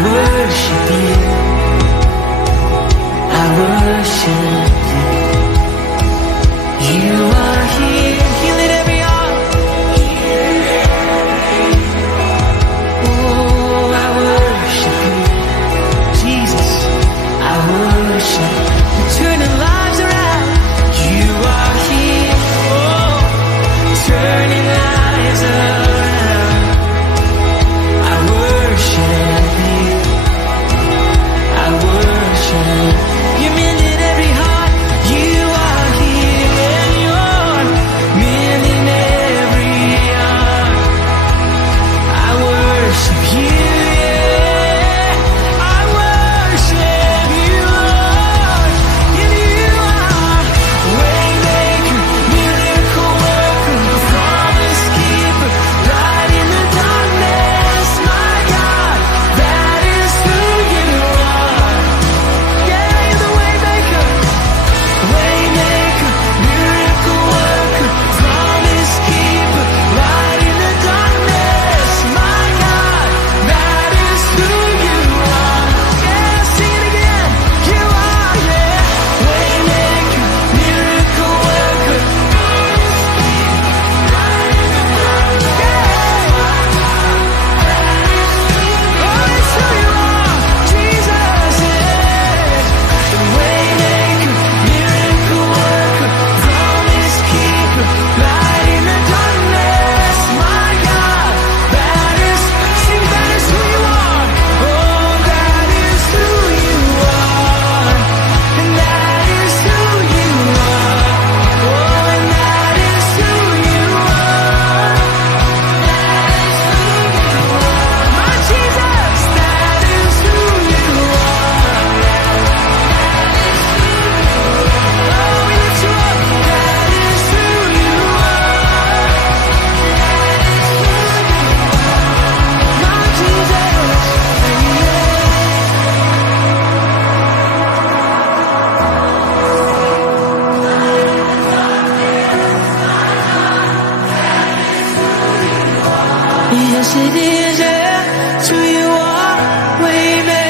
worship you. I worship you. You are here, healing every heart. Oh, I worship you, Jesus. I worship you, turning lives around. You are here, oh, turning lives around. I worship you. I worship you, mending every heart. You are here, and you're mending every heart. I worship you, yeah. I worship you, Lord. And you are waymaker, miracle worker, promise keeper, light in the darkness. My God, that is who you are. Yeah, you're the waymaker, miracle worker, promise keeper, light in the darkness. My God, that is who you are. Yeah, sing it again. You are, yeah, waymaker, miracle worker. Oh, it's who you are, Jesus, yeah. Waymaker, miracle worker, promise keeper, light in the darkness. My God, that is, sing, that is who you are. Oh, that is who you are. And that is who you are. Oh, and that is who you are. My Jesus, that is who you are. Oh, we lift you up. That is who you are. My Jesus, yes it is, yeah. It's who you are, waymaker.